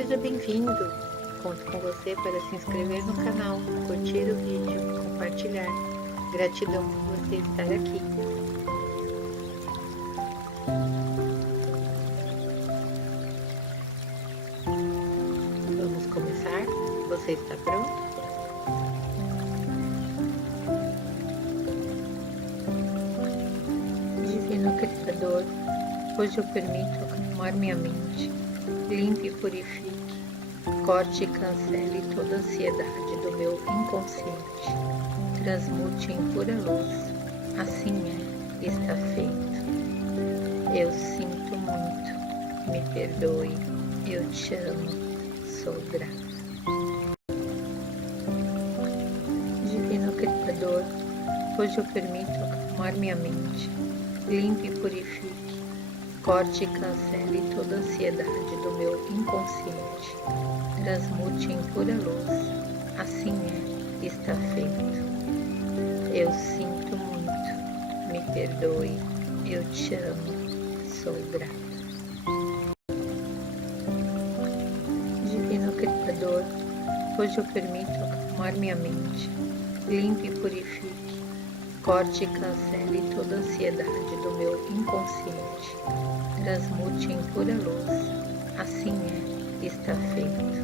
seja bem-vindo! Conto com você para se inscrever no canal, curtir o vídeo, compartilhar. Gratidão por você estar aqui. Vamos começar? Você está pronto? Divino Criador, hoje eu permito acalmar minha mente, limpe e purifique, corte e cancele toda a ansiedade do meu inconsciente, transmute em pura luz, assim é, está feito. Eu sinto muito, me perdoe, eu te amo, sou grata. Divino Criador, hoje eu permito acalmar minha mente, limpe e purifique, corte e cancele toda a ansiedade do meu inconsciente, transmute em pura luz, assim é, está feito. Eu sinto muito, me perdoe, eu te amo, sou grata. Divino Criador, hoje eu permito acalmar minha mente, limpe e purifique, corte e cancele toda a ansiedade do meu inconsciente, transmute em pura luz, assim é, está feito.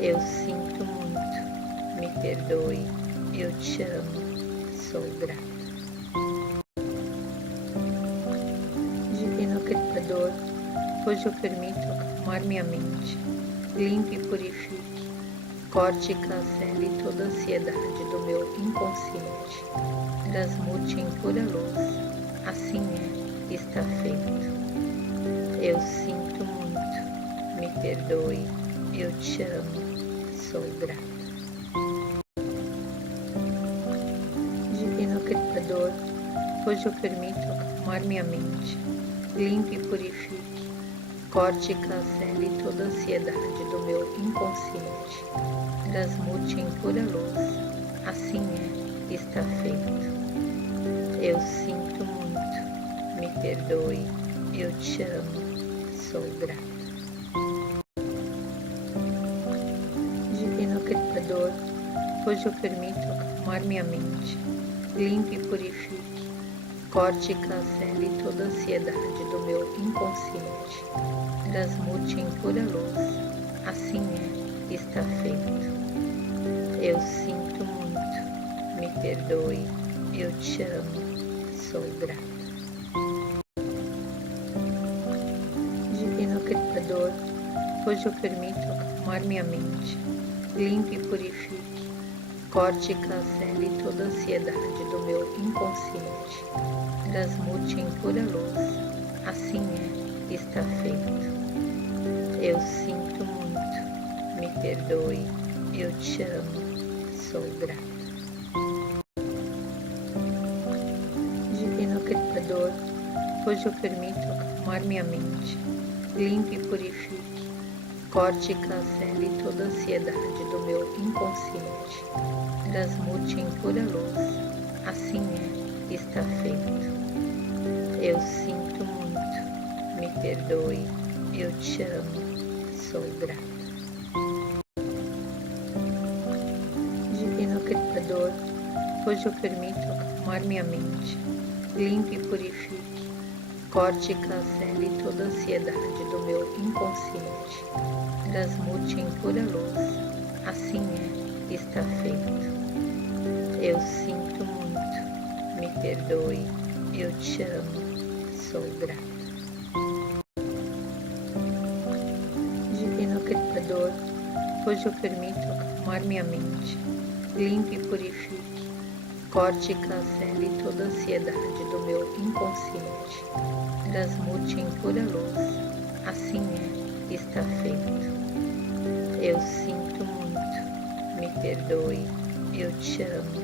Eu sinto muito, me perdoe, eu te amo, sou grata. Divino Criador, hoje eu permito acalmar minha mente, limpe e purifique, corte e cancele toda a ansiedade do meu inconsciente, transmute em pura luz, assim é, está feito. Eu sinto muito, me perdoe, eu te amo, sou grata. Divino Criador, hoje eu permito acalmar minha mente, limpe e purifique, corte e cancele toda a ansiedade do meu inconsciente, transmute em pura luz, assim é, está feito. Eu sinto muito, me perdoe, eu te amo, sou grata. Divino Criador, hoje eu permito acalmar minha mente, limpe e purifique, corte e cancele toda a ansiedade do meu inconsciente, transmute em pura luz, assim é, está feito. Eu sinto muito, me perdoe, eu te amo, sou grata. Divino Criador, hoje eu permito acalmar minha mente, limpe e purifique, corte e cancele toda a ansiedade do meu inconsciente, transmute em pura luz, assim é, está feito. Eu sinto muito, me perdoe, eu te amo, sou grata. Divino Criador, hoje eu permito acalmar minha mente, limpe e purifique, corte e cancele toda a ansiedade do meu inconsciente, transmute em pura luz, assim é, está feito. Eu sinto muito, me perdoe, eu te amo, sou grata. Divino Criador, hoje eu permito acalmar minha mente, limpe e purifique, corte e cancele toda a ansiedade do meu inconsciente, transmute em pura luz, assim é, está feito. Eu sinto muito, me perdoe, eu te amo, sou grata. Divino Criador, hoje eu permito acalmar minha mente, limpe e purifique, corte e cancele toda a ansiedade do meu inconsciente, transmute em pura luz, assim é, está feito. Eu sinto muito, me perdoe, eu te amo,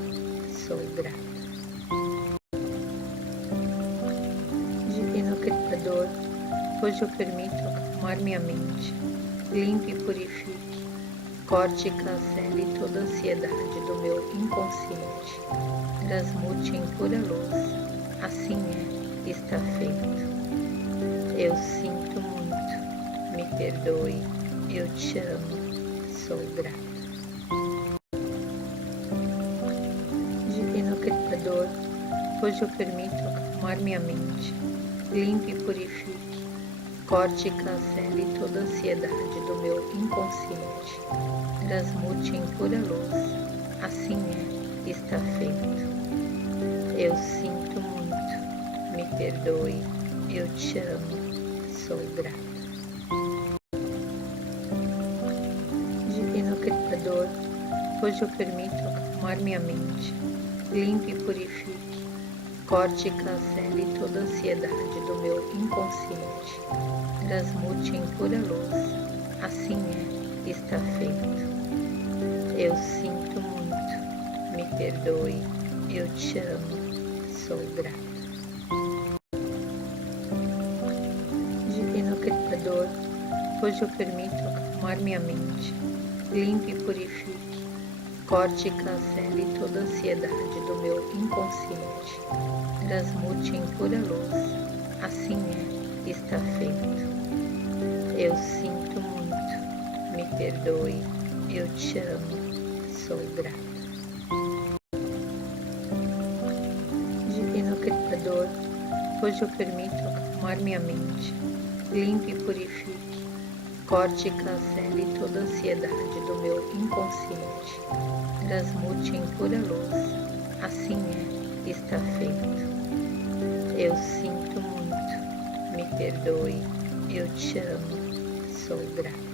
sou grata. Divino Criador, hoje eu permito acalmar minha mente, limpe e purifique, corte e cancele toda a ansiedade do meu inconsciente, transmute em pura luz, assim é, está feito. Eu sinto muito, me perdoe, eu te amo, sou grata. Divino Criador, hoje eu permito acalmar minha mente, limpe e purifique, corte e cancele toda a ansiedade do meu inconsciente, transmute em pura luz, assim é, está feito. Eu sinto muito, me perdoe, eu te amo, sou grata. Divino Criador, hoje eu permito acalmar minha mente, limpe e purifique, corte e cancele toda a ansiedade do meu inconsciente, transmute em pura luz, assim é, está feito. Eu sinto muito, me perdoe, eu te amo, sou grata. Divino Criador, hoje eu permito acalmar minha mente, limpe e purifique, corte e cancele toda a ansiedade do meu inconsciente, transmute em pura luz, assim é, está feito. Eu sinto muito, me perdoe, eu te amo, sou grata. Divino Criador, hoje eu permito acalmar minha mente, limpe e purifique, corte e cancele toda a ansiedade do meu inconsciente, transmute em pura luz, assim é, está feito. Eu sinto muito, me perdoe, eu te amo, sou grata.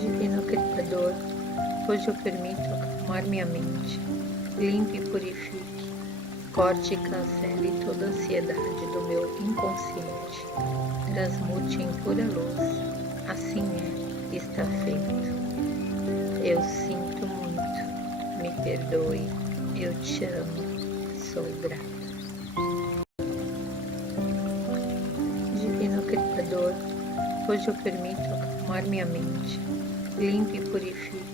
Divino Criador, hoje eu permito acalmar minha mente, limpe e purifique, corte e cancele toda a ansiedade do meu inconsciente, transmute em pura luz, assim é, está feito. Eu sinto muito, me perdoe, eu te amo, sou grata. Divino Criador, hoje eu permito acalmar minha mente, limpe e purifique,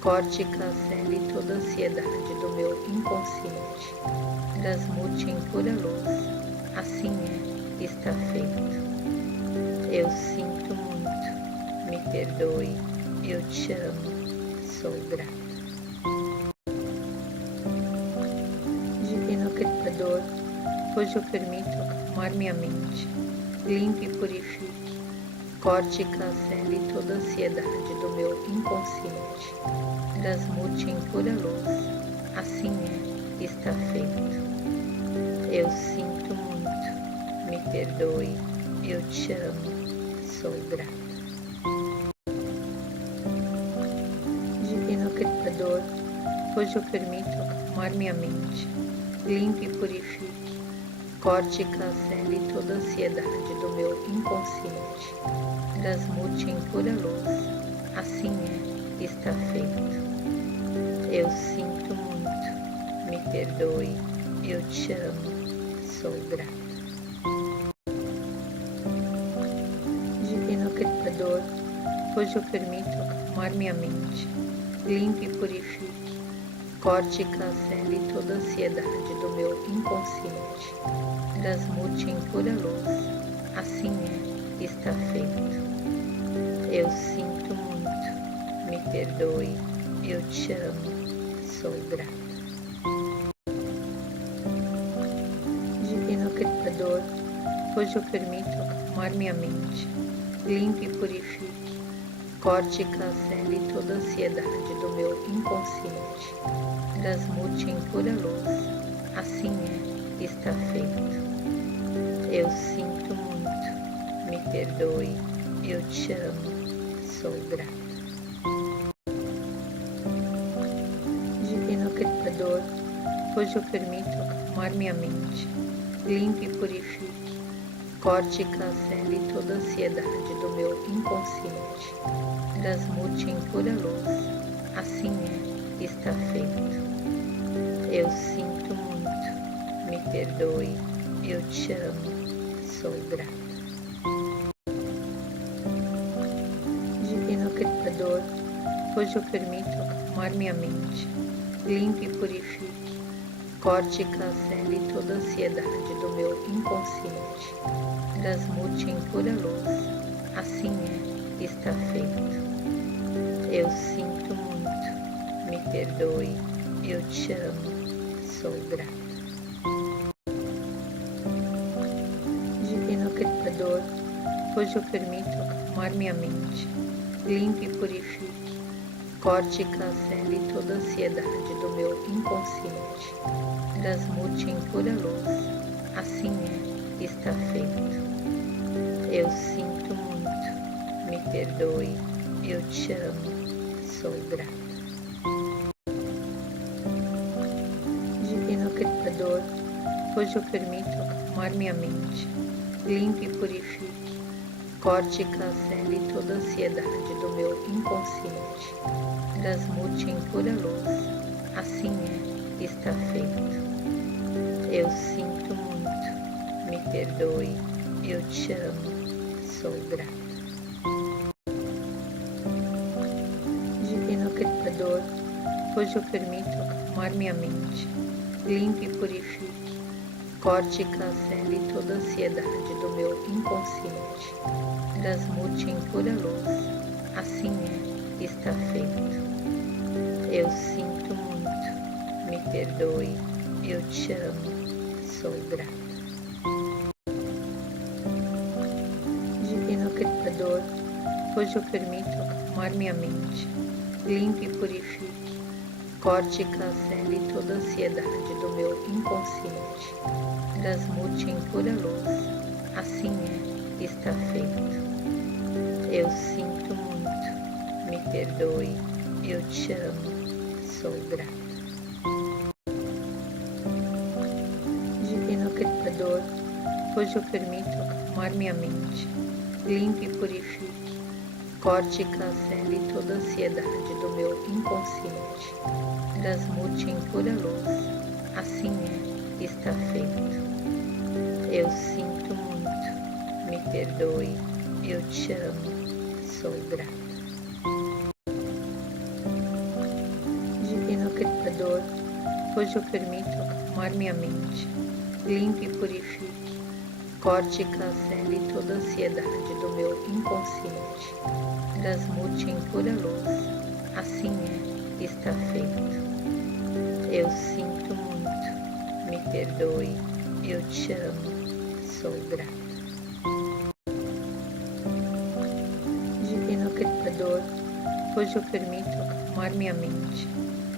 corte e cancele toda a ansiedade do meu inconsciente, transmute em pura luz, assim é, está feito. Eu sinto muito, me perdoe, eu te amo, sou grata. Divino Criador, hoje eu permito acalmar minha mente, limpe e purifique, corte e cancele toda a ansiedade do meu inconsciente, transmute em pura luz, assim é, está feito. Eu sinto muito, me perdoe, eu te amo, sou grata. Divino Criador, hoje eu permito acalmar minha mente, limpe e purifique, corte e cancele toda a ansiedade do meu inconsciente, transmute em pura luz, assim é, está feito. Eu sinto muito, me perdoe, eu te amo, sou grata. Divino Criador, hoje eu permito acalmar minha mente, limpe e purifique, corte e cancele toda a ansiedade do meu inconsciente, transmute em pura luz, assim é, está feito. Eu sinto muito, me perdoe, eu te amo, sou grata. Divino Criador, hoje eu permito acalmar minha mente, limpe e purifique, corte e cancele toda a ansiedade do meu inconsciente, transmute em pura luz, assim é, está feito. Eu sinto muito, me perdoe, eu te amo, sou grata. Divino Criador, hoje eu permito acalmar minha mente, limpe e purifique, corte e cancele toda a ansiedade do meu inconsciente, transmute em pura luz, assim é, está feito. Eu sinto muito, me perdoe, eu te amo, sou grata. Divino Criador, hoje eu permito acalmar minha mente, limpe e purifique, corte e cancele toda a ansiedade do meu inconsciente, transmute em pura luz. Assim é, está feito. Eu sinto muito, me perdoe, eu te amo, sou grato. Divino Criador, hoje eu permito acalmar minha mente, limpe e purifique, corte e cancele toda a ansiedade do meu inconsciente, transmute em pura luz. Assim é, está feito. Eu sinto muito, me perdoe, eu te amo, sou grato. Divino Criador, hoje eu permito acalmar minha mente, limpe e purifique, corte e cancele toda a ansiedade do meu inconsciente, transmute em pura luz. Assim é, está feito. Eu sinto muito, me perdoe, eu te amo, sou grato. Divino Criador, hoje eu permito acalmar minha mente, limpe e purifique, corte e cancele toda a ansiedade do meu inconsciente, transmute em pura luz. Assim é, está feito. Eu sinto muito, me perdoe, eu te amo, sou grato. Divino Criador, hoje eu permito acalmar minha mente, limpe e purifique, corte e cancele toda a ansiedade do meu inconsciente, transmute em pura luz. Assim é, está feito. Eu sinto muito, me perdoe, eu te amo, sou grato. Divino Criador, hoje eu permito acalmar minha mente, limpe e purifique, corte e cancele toda a ansiedade do meu inconsciente, transmute em pura luz. Assim é, está feito. Eu sinto muito, me perdoe, eu te amo, sou grato. Divino Criador, hoje eu permito acalmar minha mente, limpe e purifique, corte e cancele toda a ansiedade do meu inconsciente, transmute em pura luz. Assim é, está feito. Eu sinto muito, me perdoe, eu te amo, sou grato. Divino Criador, hoje eu permito acalmar minha mente,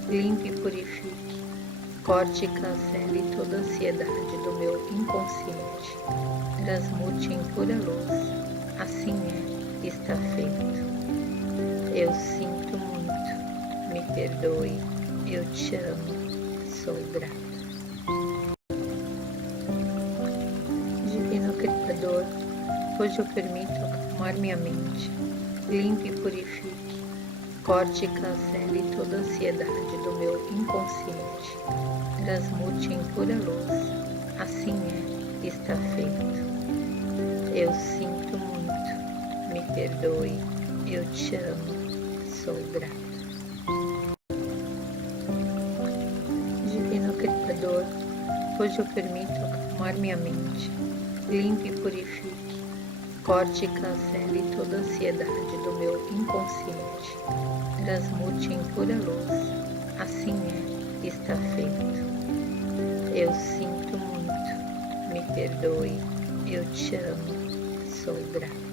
limpe e purifique, corte e cancele toda a ansiedade do meu inconsciente, transmute em pura luz. Assim é, está feito. Eu sinto muito, me perdoe, eu te amo, sou grato. Divino Criador, hoje eu permito acalmar minha mente, limpe e purifique, corte e cancele toda a ansiedade do meu inconsciente, transmute em pura luz. Assim é, está feito. Eu sinto muito, me perdoe, eu te amo, sou grato. Divino Criador, hoje eu permito acalmar minha mente, limpe e purifique, corte e cancele toda a ansiedade do meu inconsciente, transmute em pura luz. Assim é, está feito. Eu sinto muito, me perdoe, eu te amo, sou grato.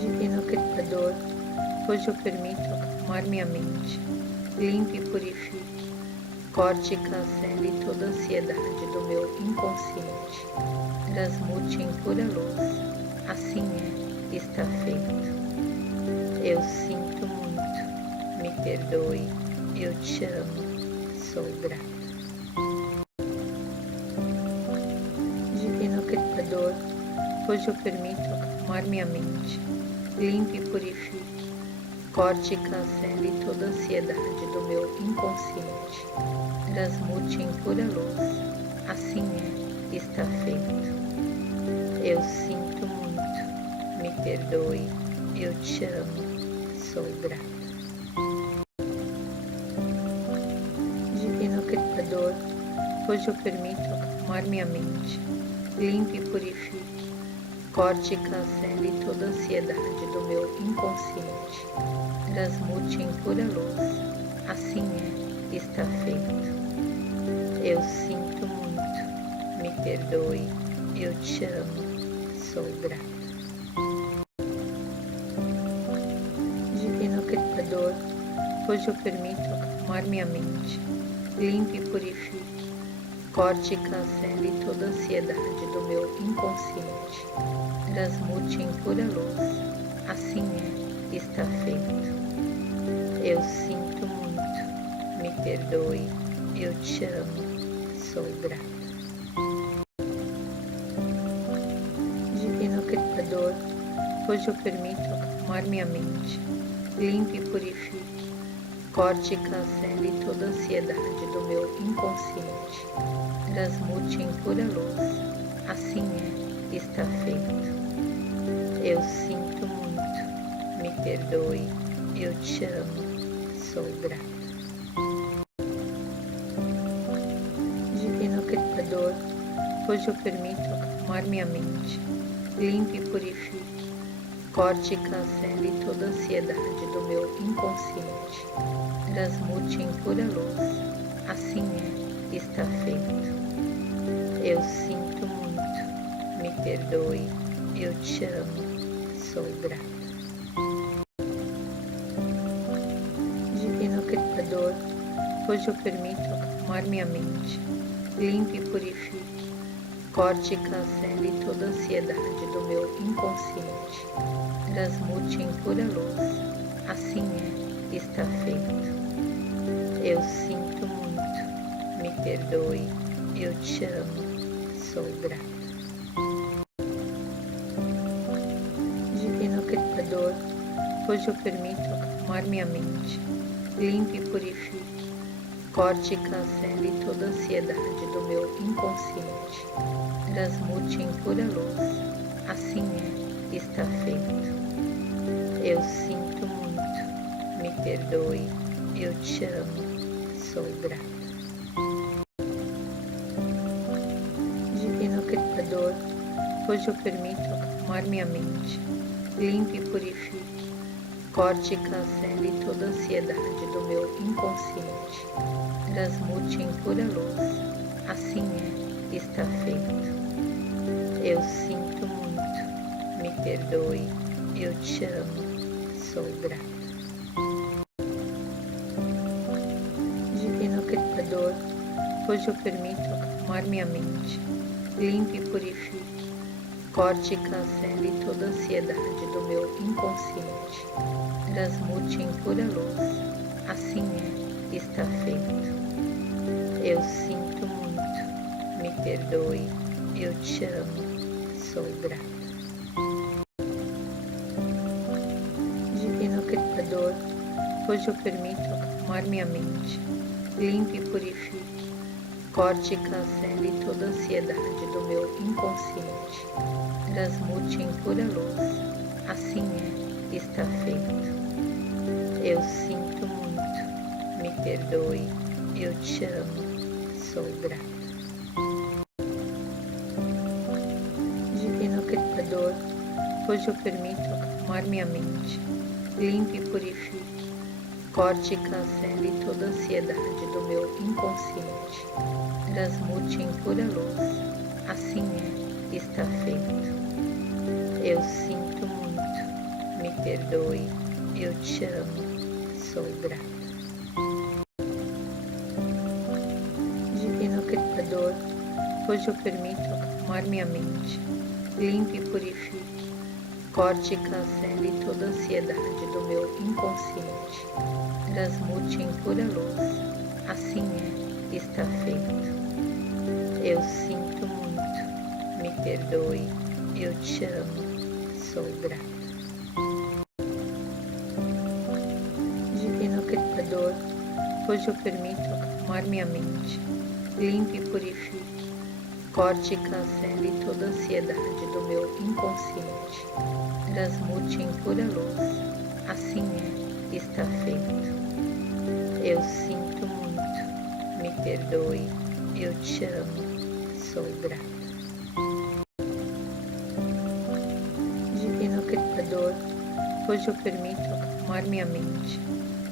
Divino Criador, hoje eu permito acalmar minha mente, limpe e purifique, corte e cancele toda a ansiedade do meu inconsciente, transmute em pura luz. Assim é, está feito. Eu sinto muito, me perdoe, eu te amo, sou grato. Divino Criador, hoje eu permito acalmar minha mente, limpe e purifique, corte e cancele toda a ansiedade do meu inconsciente, transmute em pura luz. Assim é, está feito. Eu sinto muito, me perdoe, eu te amo, sou grato. Divino Criador, hoje eu permito acalmar acalmar minha mente. Limpe e purifique. Corte e cancele toda ansiedade do meu inconsciente. Transmute em pura luz. Assim é, está feito. Eu sinto muito. Me perdoe. Eu te amo. Sou grato. Divino Criador, hoje eu permito acalmar minha mente. Limpe e purifique. Corte e cancele toda ansiedade do meu inconsciente. Transmute em pura luz. Assim é, está feito. Eu sinto muito. Me perdoe. Eu te amo. Sou grato. Divino Criador, hoje eu permito acalmar minha mente. Limpe e purifique. Corte e cancele toda ansiedade do meu inconsciente. Transmute em pura luz. Assim é, está feito. Eu sinto muito. Me perdoe. Eu te amo. Sou grato. Divino Criador, hoje eu permito acalmar minha mente. Limpe e purifique. Corte e cancele toda ansiedade do meu inconsciente. Transmute em pura luz. Assim é, está feito. Eu sinto muito. Me perdoe. Eu te amo. Sou grato. Divino Criador, hoje eu permito acalmar minha mente. Limpe e purifique. Corte e cancele toda ansiedade do meu inconsciente. Transmute em pura luz. Assim é, está feito. Eu sinto muito. Me perdoe. Eu te amo. Sou grato. Divino Criador, hoje eu permito acalmar minha mente. Limpe e purifique. Corte e cancele toda ansiedade do meu inconsciente. Transmute em pura luz. Assim é, está feito. Eu sinto muito. Me perdoe. Eu te amo. Sou grato. Divino Criador, hoje eu permito acalmar minha mente. Limpe e purifique. Corte e cancele toda ansiedade do meu inconsciente. Transmute em pura luz. Assim é, está feito. Eu sinto muito. Me perdoe. Eu te amo. Sou grato. Divino Criador, hoje eu permito acalmar minha mente. Limpe e purifique. Corte e cancele toda ansiedade do meu inconsciente. Transmute em pura luz. Assim é, está feito. Eu sinto muito. Me perdoe. Eu te amo. Sou grato. Divino Criador, hoje eu permito acalmar minha mente. Limpe e purifique. Corte e cancele toda ansiedade do meu inconsciente. Transmute em pura luz. Assim é, está feito. Eu sinto muito. Me perdoe. Eu te amo. Sou grato. Divino Criador, hoje eu permito acalmar minha mente. Limpe e purifique. Corte e cancele toda ansiedade do meu inconsciente. Transmute em pura luz. Assim é, está feito. Eu sinto muito. Me perdoe. Eu te amo. Sou grato. Divino Criador, hoje eu permito acalmar minha mente. Limpe e purifique. Corte e cancele toda ansiedade do meu inconsciente. Transmute em pura luz. Assim é, está feito. Eu sinto muito. Me perdoe. Eu te amo. Sou grato. Divino Criador, hoje eu permito acalmar minha mente. Limpe e purifique. Corte e cancele toda ansiedade do meu inconsciente. Transmute em pura luz. Assim é, está feito. Eu sinto muito. Me perdoe. Eu te amo. sou grato. Divino Criador, hoje eu permito acalmar minha mente,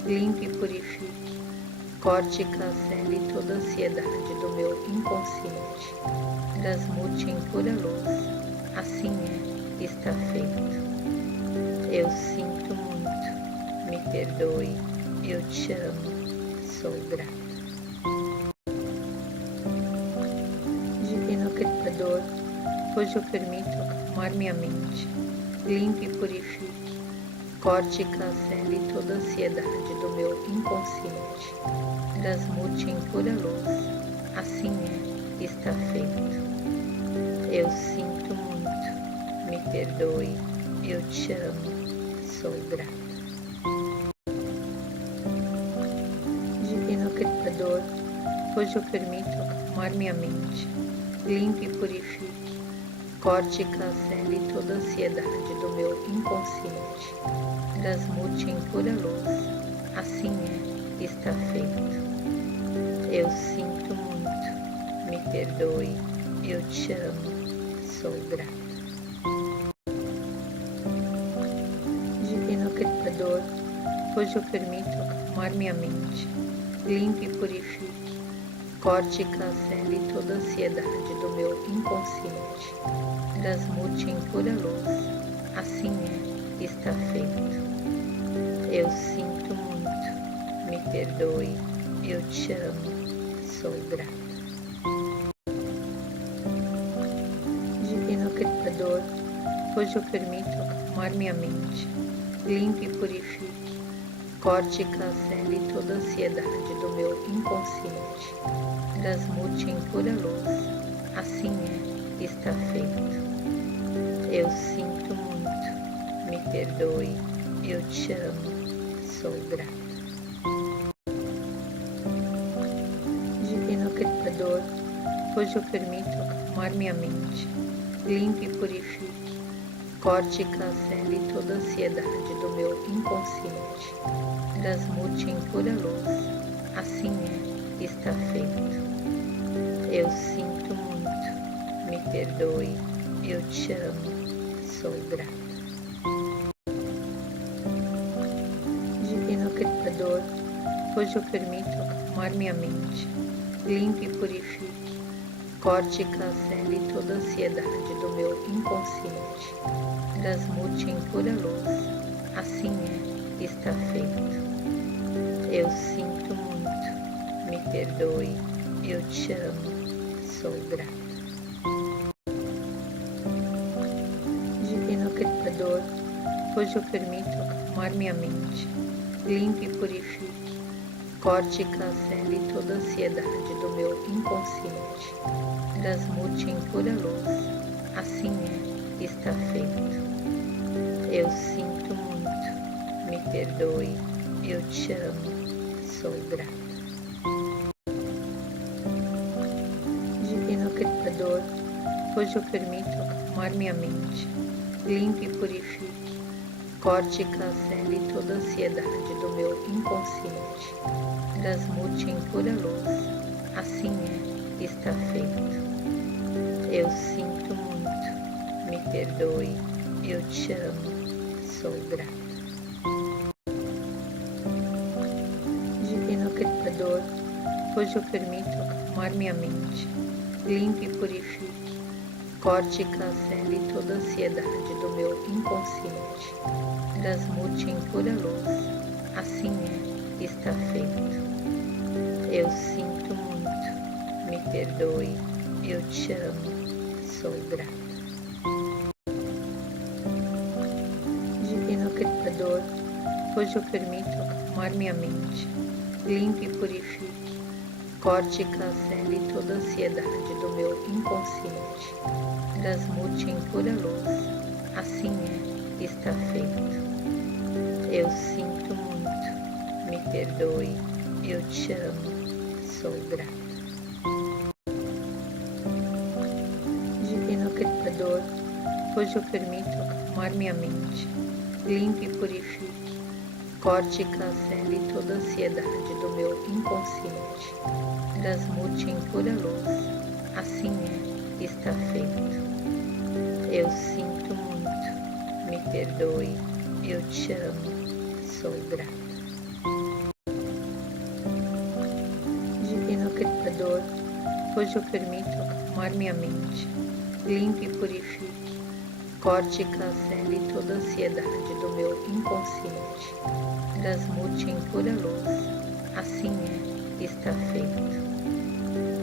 limpe e purifique, corte e cancele toda a ansiedade do meu inconsciente, transmute em pura luz, assim é, está feito. Eu sinto muito, me perdoe, eu te amo, sou grato. Divino Criador, hoje eu permito acalmar minha mente, limpe e purifique, corte e cancele toda a ansiedade do meu inconsciente, transmute em pura luz, assim é, está feito. Eu sinto muito, me perdoe, eu te amo, sou grato. Divino Criador, hoje eu permito acalmar minha mente, limpe e purifique, corte e cancele toda a ansiedade do meu inconsciente, transmute em pura luz, assim é, está feito. Eu sinto muito, me perdoe, eu te amo, sou grato. Divino Criador, hoje eu permito acalmar minha mente, limpe e purifique, corte e cancele toda a ansiedade do meu inconsciente, transmute em pura luz, assim é, está feito. Eu sinto muito, me perdoe, eu te amo, sou grato. Divino Criador, hoje eu permito acalmar minha mente, limpe e purifique, corte e cancele toda a ansiedade do meu inconsciente, transmute em pura luz, assim é, está feito. Eu sinto muito, me perdoe, eu te amo, sou grato. Divino Criador, hoje eu permito acalmar minha mente, limpe e purifique, corte e cancele toda a ansiedade do meu inconsciente, transmute em pura luz, assim é, está feito. Eu sinto muito, me perdoe, eu te amo, sou grato. Divino Criador, hoje eu permito acalmar minha mente, limpe e purifique, corte e cancele toda a ansiedade do meu inconsciente, transmute em pura luz, assim é, está feito. Eu sinto muito, me perdoe, eu te amo, sou grato. Divino Criador, hoje eu permito acalmar minha mente, limpe e purifique, corte e cancele toda a ansiedade do meu inconsciente, transmute em pura luz, assim é, está feito. Eu sinto muito, me perdoe, eu te amo, sou grato. Divino Criador, hoje eu permito acalmar minha mente, limpe e purifique, corte e cancele toda a ansiedade do meu inconsciente, transmute em pura luz, assim é, está feito. Eu sinto muito, me perdoe, eu te amo, sou grato. Divino Criador, hoje eu permito acalmar minha mente, limpe e purifique, corte e cancele toda a ansiedade do meu inconsciente, transmute em pura luz, assim é, está feito. Eu sinto muito, me perdoe, eu te amo, sou grato. Divino Criador, hoje eu permito acalmar minha mente, limpe e purifique, corte e cancele toda a ansiedade do meu inconsciente, transmute em pura luz, assim é, está feito. Eu sinto muito, me perdoe, eu te amo, sou grato. Divino Criador, hoje eu permito acalmar minha mente, limpe e purifique, corte e cancele toda a ansiedade do meu inconsciente, transmute em pura luz, assim é, está feito. Eu sinto muito, me perdoe, eu te amo, sou grato. Divino Criador, hoje eu permito acalmar minha mente, limpe e purifique, corte e cancele toda a ansiedade do meu inconsciente, transmute em pura luz, assim é, está feito.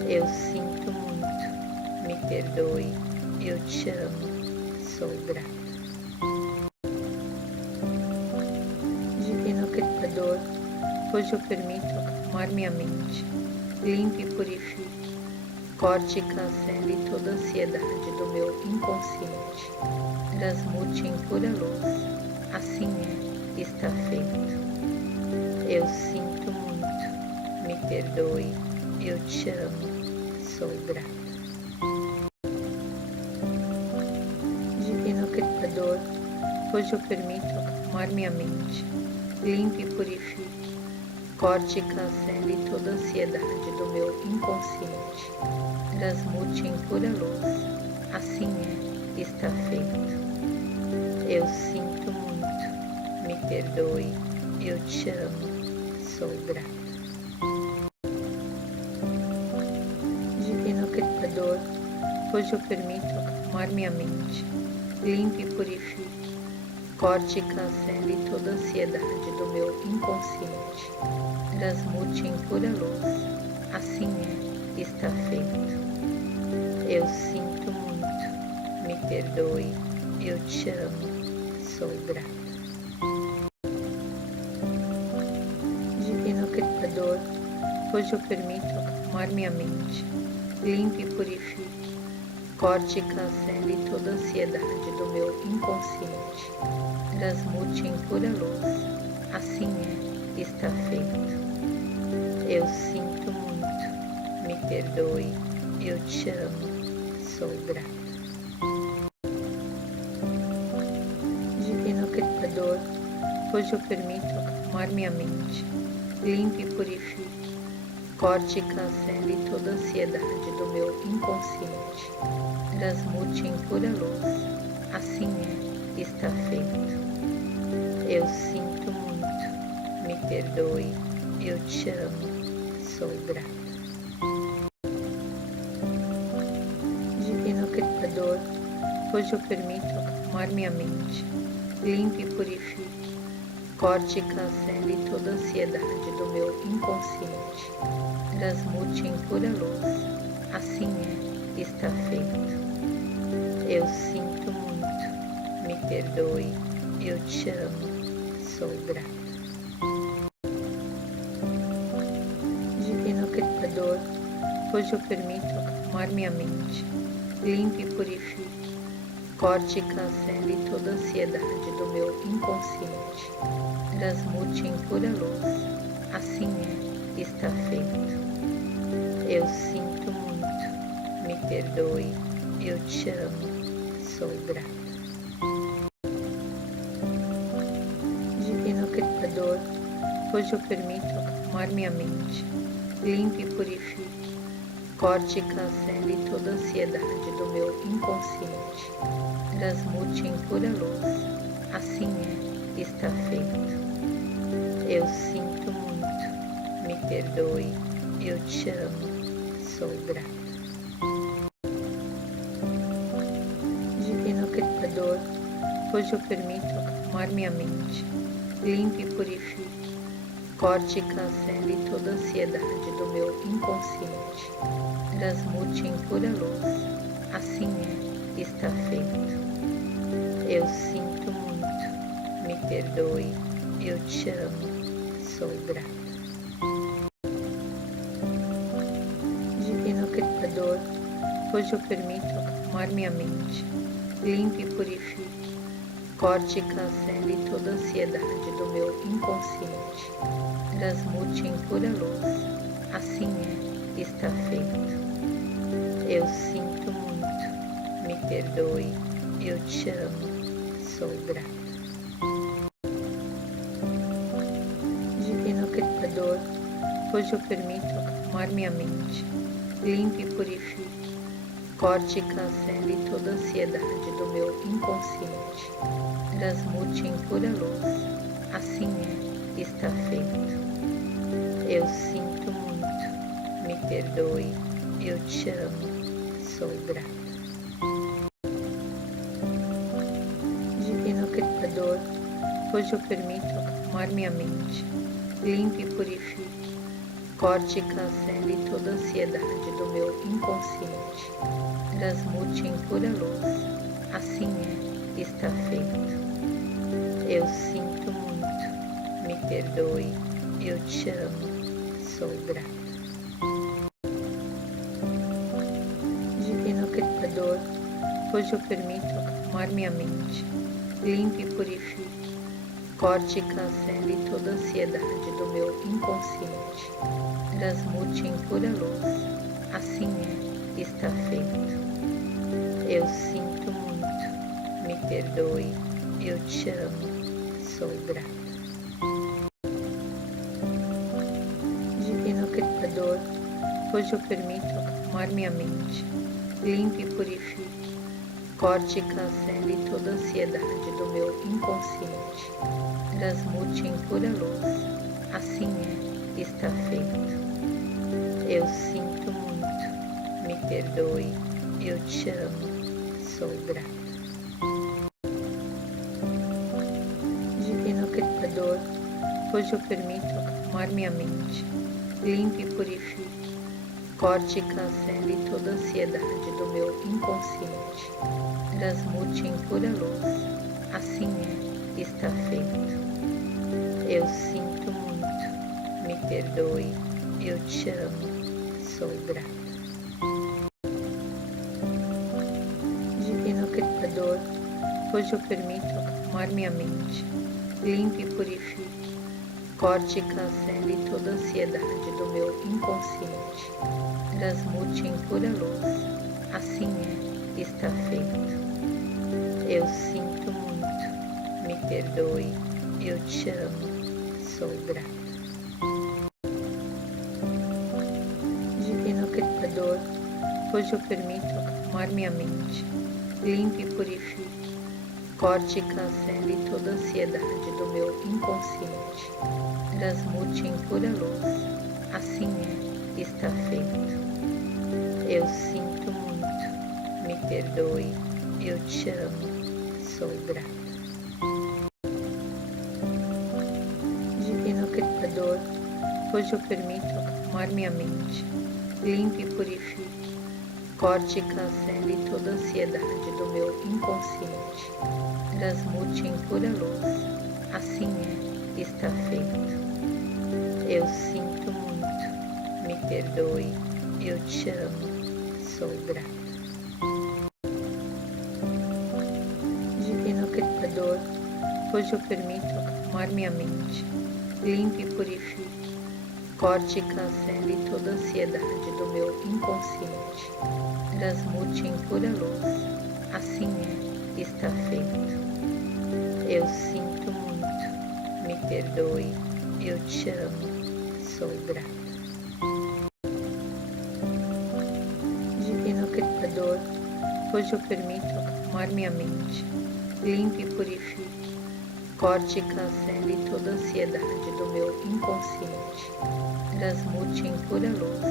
Eu sinto muito, me perdoe, eu te amo, sou grato. Divino Criador, hoje eu permito acalmar minha mente, limpe e purifique, corte e cancele toda a ansiedade do meu inconsciente, transmute em pura luz, assim é, está feito. Eu sinto muito, me perdoe, eu te amo, sou grato. Divino Criador, hoje eu permito acalmar minha mente, limpe e purifique, corte e cancele toda a ansiedade do meu inconsciente, transmute em pura luz, assim é, está feito. Eu sinto muito, me perdoe, eu te amo, sou grato. Divino Criador, hoje eu permito acalmar minha mente, limpe e purifique, corte e cancele toda a ansiedade do meu inconsciente, transmute em pura luz, assim é, está feito. Eu sinto muito, me perdoe, eu te amo, sou grato. Divino Criador, hoje eu permito acalmar minha mente, limpe e purifique, corte e cancele toda a ansiedade do meu inconsciente, transmute em pura luz, assim é, está feito. Eu sinto muito, me perdoe, eu te amo, sou grato. Divino Criador, hoje eu permito acalmar minha mente, limpe e purifique, corte e cancele toda a ansiedade do meu inconsciente, transmute em pura luz, assim é, está feito. Eu sinto muito, me perdoe, eu te amo, sou grato. Divino Criador, hoje eu permito acalmar minha mente, limpe e purifique, corte e cancele toda a ansiedade do meu inconsciente, transmute em pura luz, assim é, está feito. Eu sinto muito, me perdoe, eu te amo, sou grato. Divino Criador, hoje eu permito acalmar minha mente, limpe e purifique, corte e cancele toda a ansiedade do meu inconsciente, transmute em pura luz, assim é, está feito. Eu sinto muito, me perdoe, eu te amo, sou grato. Divino Criador, hoje eu permito acalmar minha mente, limpe e purifique, corte e cancele toda a ansiedade do meu inconsciente, transmute em pura luz, assim é, está feito. Eu sinto muito, me perdoe, eu te amo, sou grato. Divino Criador, hoje eu permito acalmar minha mente, limpe e purifique, corte e cancele toda a ansiedade do meu inconsciente, transmute em pura luz, assim é, está feito. Eu sinto muito, me perdoe, eu te amo, sou grato. Divino Criador, hoje eu permito acalmar minha mente, limpe e purifique, corte e cancele toda a ansiedade do meu inconsciente, transmute em pura luz, assim é, está feito. Eu sinto muito, me perdoe, eu te amo, sou grato. Divino Criador, hoje eu permito acalmar minha mente, limpe e purifique, corte e cancele toda ansiedade do meu inconsciente. Transmute em pura luz. Assim é, está feito. Eu sinto muito. Me perdoe. Eu te amo. Sou grato. Divino Criador, hoje eu permito acalmar minha mente. Limpe e purifique. Corte e cancele toda ansiedade do meu inconsciente. Transmute em pura luz. Assim é, está feito. Eu sinto muito. Me perdoe. Eu te amo. Sou grato. Divino Criador, hoje eu permito acalmar minha mente. Limpe e purifique. Corte e cancele toda ansiedade do meu inconsciente. Transmute em pura luz. Assim é, está feito. Eu sinto muito. Me perdoe. Eu te amo. Sou grato. Divino Criador, hoje eu permito acalmar minha mente. Limpe e purifique. Corte e cancele toda ansiedade do meu inconsciente. Transmute em pura luz. Assim é, está feito. Eu sinto muito. Me perdoe. Eu te amo. Sou grato. Divino Criador, hoje eu permito acalmar minha mente. Limpe e purifique. Corte e cancele toda ansiedade do meu inconsciente. Transmute em pura luz. Assim é, está feito. Eu sinto muito. Me perdoe. Eu te amo. Sou grato. Divino Criador, hoje eu permito acalmar minha mente. Limpe e purifique. Corte e cancele toda ansiedade do meu inconsciente. Transmute em pura luz. Assim é, está feito. Eu sinto muito. Me perdoe. Eu te amo. Sou grato. Divino Criador, hoje eu permito acalmar minha mente. Limpe e purifique. Corte e cancele toda ansiedade do meu inconsciente. Transmute em pura luz. Assim é, está feito. Eu sinto muito. Me perdoe. Eu te amo. Sou grato. Divino Criador, hoje eu permito acalmar minha mente. Limpe e purifique. Corte e cancele toda ansiedade do meu inconsciente. Transmute em pura luz. Assim é, está feito. Eu sinto muito. Me perdoe. Eu te amo. Sou grato. Divino Criador, hoje eu permito acalmar minha mente. Limpe e purifique. Corte e cancele toda ansiedade do meu inconsciente. Transmute em pura luz. Assim é, está feito. Eu sinto muito. Me perdoe. Eu te amo. Sou grato. Divino Criador, hoje eu permito acalmar minha mente. Limpe e purifique. Corte e cancele toda ansiedade do meu inconsciente. Transmute em pura luz.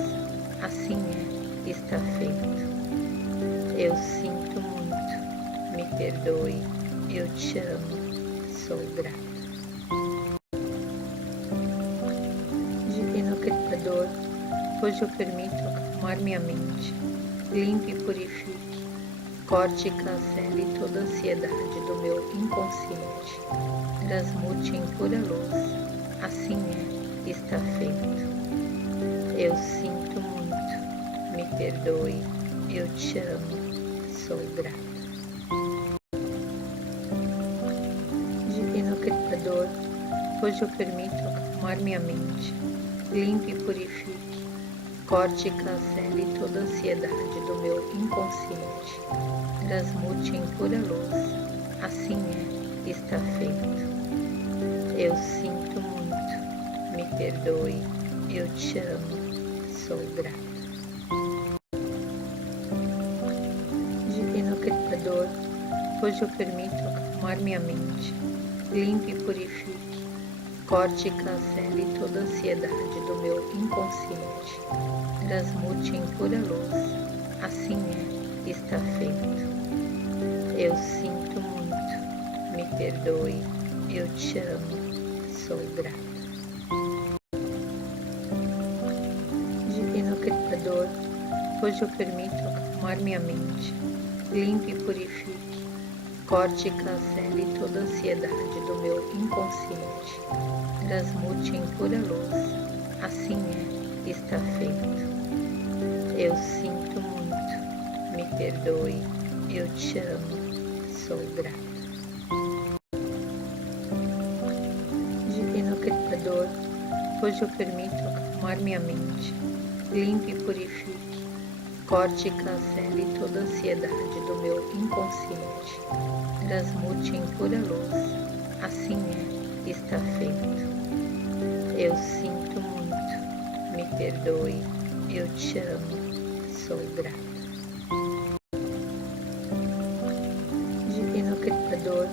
Assim é, está feito. Eu sinto muito. Me perdoe. Eu te amo. Sou grato. Divino Criador, hoje eu permito acalmar minha mente. Limpe e purifique. Corte e cancele toda ansiedade do meu inconsciente. Transmute em pura luz. Assim é, está feito. Eu sinto muito. Me perdoe. Eu te amo. Sou grato. Divino Criador, hoje eu permito acalmar minha mente. Limpe e purifique. Corte e cancele toda ansiedade do meu inconsciente. Transmute em pura luz. Assim é, está feito. Eu sinto muito. Me perdoe. Eu te amo. Sou grato. Hoje eu permito acalmar minha mente. Limpe e purifique. Corte e cancele toda a ansiedade do meu inconsciente. Transmute em pura luz. Assim é, está feito. Eu sinto muito. Me perdoe. Eu te amo. Sou grato. Divino Criador, hoje eu permito acalmar minha mente. Limpe e purifique. Corte e cancele toda a ansiedade do meu inconsciente. Transmute em pura luz. Assim é, está feito. Eu sinto muito. Me perdoe. Eu te amo. Sou grato. Divino Criador, hoje eu permito acalmar minha mente. Limpe e purifique. Corte e cancele toda a ansiedade do meu inconsciente. Transmute em pura luz. Assim é, está feito. Eu sinto muito. Me perdoe. Eu te amo. Sou grato. Divino Criador,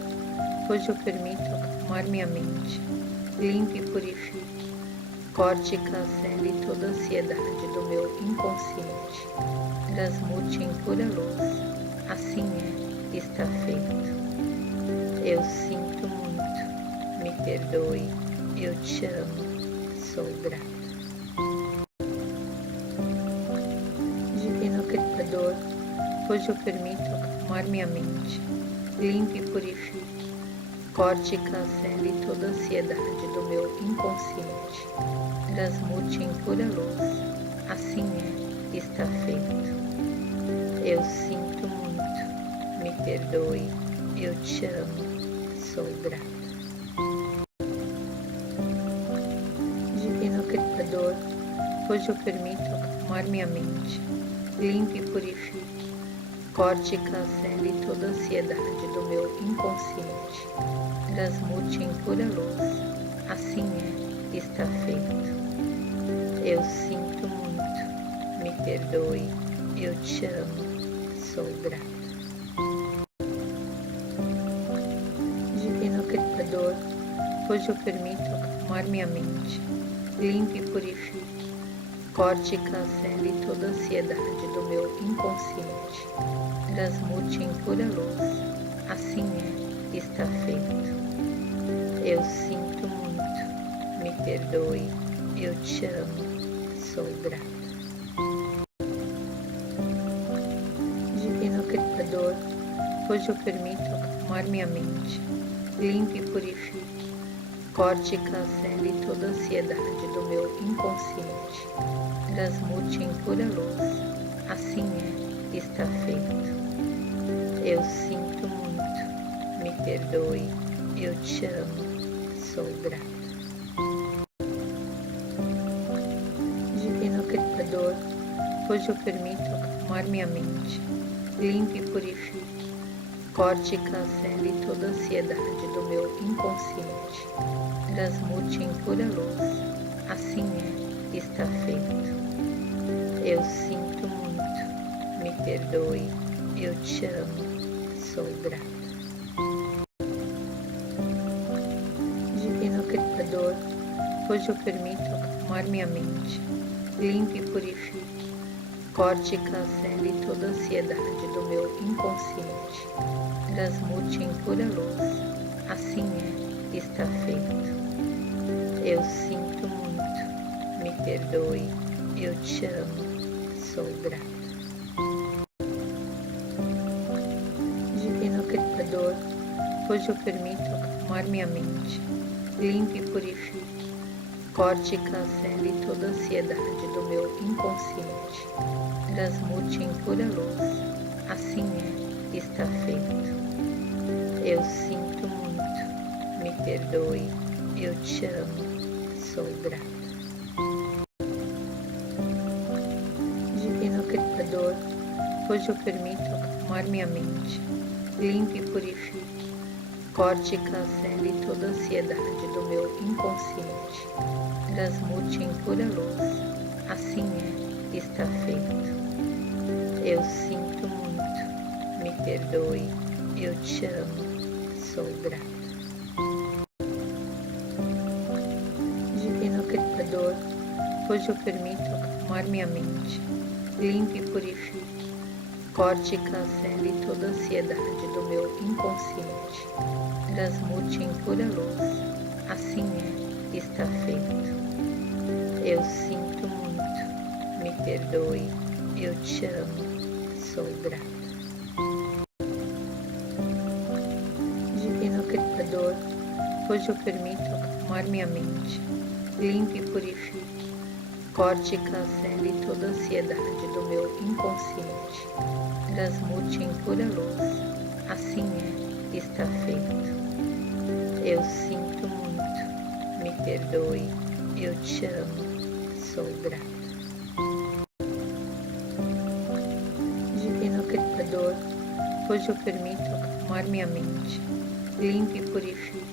hoje eu permito acalmar minha mente. Limpe e purifique. Corte e cancele toda a ansiedade do meu inconsciente. Transmute em pura luz. Assim é, está feito. Eu sinto muito. Me perdoe. Eu te amo. Sou grato. Divino Criador, hoje eu permito acalmar minha mente. Limpe e purifique. Corte e cancele toda a ansiedade do meu inconsciente. Transmute em pura luz. Assim é, está feito. Eu sinto muito. Me perdoe. Eu te amo. Sou grato. Divino Criador, hoje eu permito acalmar minha mente. Limpe e purifique. Corte e cancele toda a ansiedade do meu inconsciente. Transmute em pura luz. Assim é, está feito. Eu sinto muito. Me perdoe. Eu te amo. Sou grato. Divino Criador, hoje eu permito acalmar minha mente. Limpe e purifique. Corte e cancele toda a ansiedade do meu inconsciente. Transmute em pura luz. Assim é, está feito. Eu sinto muito. Me perdoe. Eu te amo. Sou grato. Divino Criador, hoje eu permito acalmar minha mente. Limpe e purifique. Corte e cancele toda a ansiedade do meu inconsciente. Transmute em pura luz. Assim é, está feito. Eu sinto muito. Me perdoe. Eu te amo. Sou grato. Divino Criador, hoje eu permito acalmar minha mente. Limpe e purifique. Corte e cancele toda a ansiedade do meu inconsciente. Transmute em pura luz. Assim é, está feito. Eu sinto muito. Me perdoe. Eu te amo. Sou grato. Divino Criador, hoje eu permito acalmar minha mente. Limpe e purifique. Corte e cancele toda a ansiedade do meu inconsciente. Transmute em pura luz. Assim é, está feito. Eu sinto muito. Me perdoe. Eu te amo. Sou grato. Divino Criador, hoje eu permito acalmar minha mente. Limpe e purifique. Corte e cancele toda a ansiedade do meu inconsciente. Transmute em pura luz. Assim é, está feito. Eu sinto muito. Me perdoe. Eu te amo. Sou grato. Divino Criador, hoje eu permito acalmar minha mente. Limpe e purifique. Corte e cancele toda a ansiedade do meu inconsciente. Transmute em pura luz. Assim é, está feito. Eu sinto muito. Me perdoe. eu te amo, sou grata. Divino Criador, hoje eu permito acalmar minha mente, limpe e purifique, corte e cancele toda a ansiedade do meu inconsciente, transmute em pura luz, assim é, está feito. Eu sinto muito, me perdoe, eu te amo, sou grata. Divino Criador, hoje eu permito acalmar minha mente, limpe e purifique, corte e cancele toda a ansiedade do meu inconsciente, transmute em pura luz, assim é, está feito. Eu sinto muito, me perdoe, eu te amo, sou grata. Divino Criador, hoje eu permito acalmar minha mente, limpe e purifique,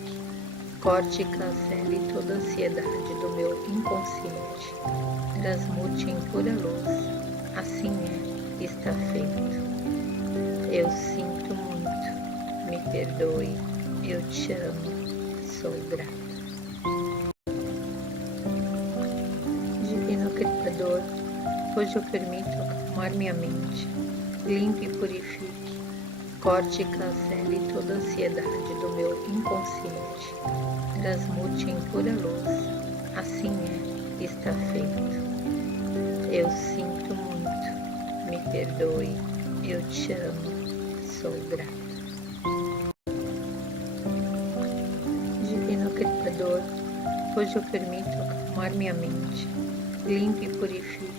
corte e cancele toda a ansiedade do meu inconsciente, transmute em pura luz, assim é, está feito. Eu sinto muito, me perdoe, eu te amo, sou grata. Divino Criador, hoje eu permito acalmar minha mente, limpe e purifique, corte e cancele toda a ansiedade do meu inconsciente, transmute em pura luz, assim é, está feito. Eu sinto muito, me perdoe, eu te amo, sou grata. Divino Criador, hoje eu permito acalmar minha mente, limpe e purifique,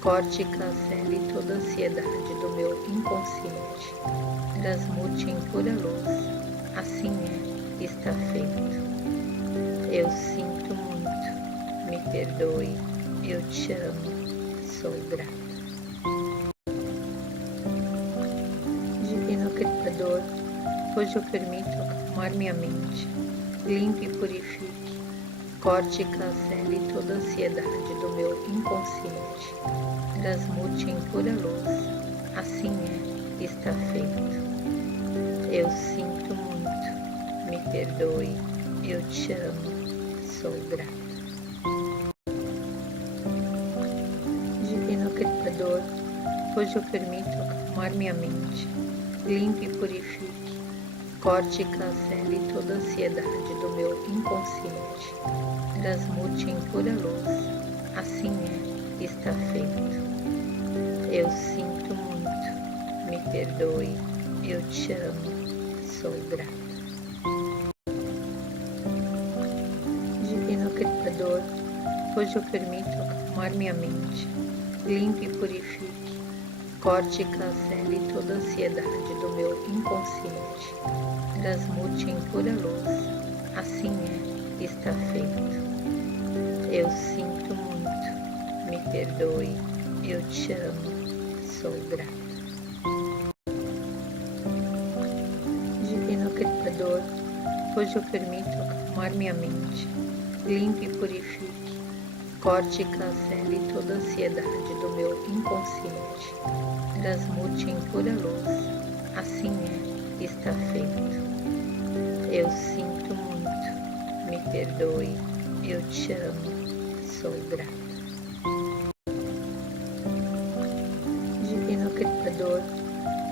corte e cancele toda a ansiedade do meu inconsciente, transmute em pura luz, assim é, está feito. Eu sinto muito, me perdoe, eu te amo, sou grata. Divino Criador, hoje eu permito acalmar minha mente, limpe e purifique, corte e cancele toda a ansiedade do meu inconsciente, transmute em pura luz, assim é, está feito. Eu sinto muito, me perdoe, eu te amo, sou grata. Divino Criador, hoje eu permito acalmar minha mente, limpe e purifique, corte e cancele toda a ansiedade do meu inconsciente, transmute em pura luz, assim é, está feito. Eu sinto muito, me perdoe, eu te amo, sou grata. Divino Criador, hoje eu permito acalmar minha mente, limpe e purifique, corte e cancele toda a ansiedade do meu inconsciente, transmute em pura luz, assim é, está feito. Eu sinto muito, me perdoe, eu te amo, sou grata. Divino Criador, hoje eu permito acalmar minha mente, limpe e purifique, corte e cancele toda a ansiedade do meu inconsciente, transmute em pura luz, assim é, está feito. Eu sinto muito, me perdoe, eu te amo, sou grata. Divino Criador,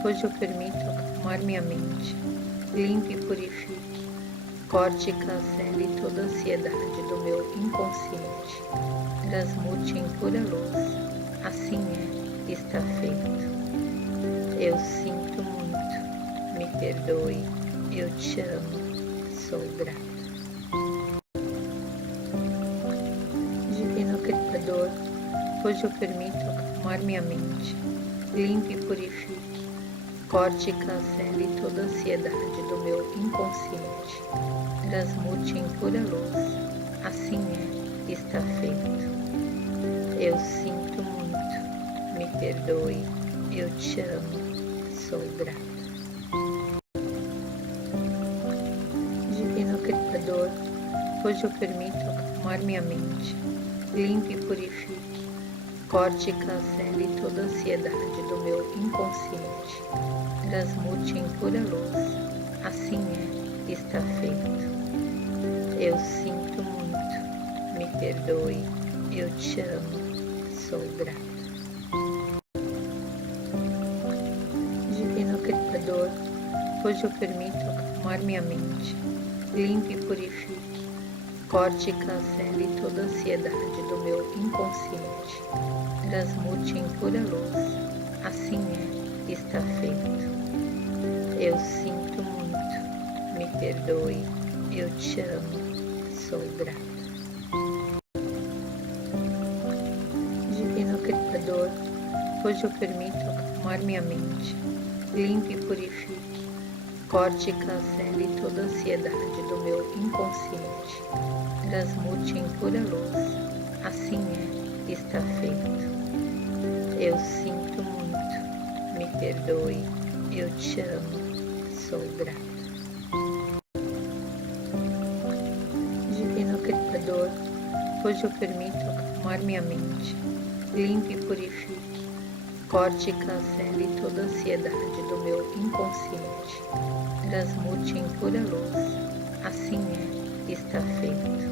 hoje eu permito acalmar minha mente, limpe e purifique, corte e cancele toda a ansiedade do meu inconsciente, transmute em pura luz, assim é, está feito. Eu sinto muito, me perdoe, eu te amo, sou grata. Divino Criador, hoje eu permito acalmar minha mente, limpe e purifique, corte e cancele toda a ansiedade do meu inconsciente, transmute em pura luz, assim é, está feito. Eu sinto muito, me perdoe, eu te amo, sou grata. Divino Criador, hoje eu permito acalmar minha mente, limpe e purifique, corte e cancele toda a ansiedade do meu inconsciente, transmute em pura luz. Assim é, está feito. Eu sinto muito, me perdoe, eu te amo, sou grato. Divino Criador, hoje eu permito acalmar minha mente, limpe e purifique, corte e cancele toda a ansiedade do meu inconsciente, transmute em pura luz. Assim é, está feito. Eu sinto muito, me perdoe, eu te amo, sou grato. Divino Criador, hoje eu permito acalmar minha mente, limpe e purifique, corte e cancele toda a ansiedade do meu inconsciente, transmute em pura luz. Assim é, está feito. Eu sinto muito, me perdoe, eu te amo, sou grato. Divino Criador, hoje eu permito acalmar minha mente, limpe e purifique, corte e cancele toda a ansiedade do meu inconsciente, transmute em pura luz. Assim é, está feito.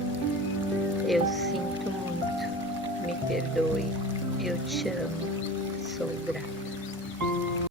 Eu sinto muito, me perdoe, eu te amo, sou grato.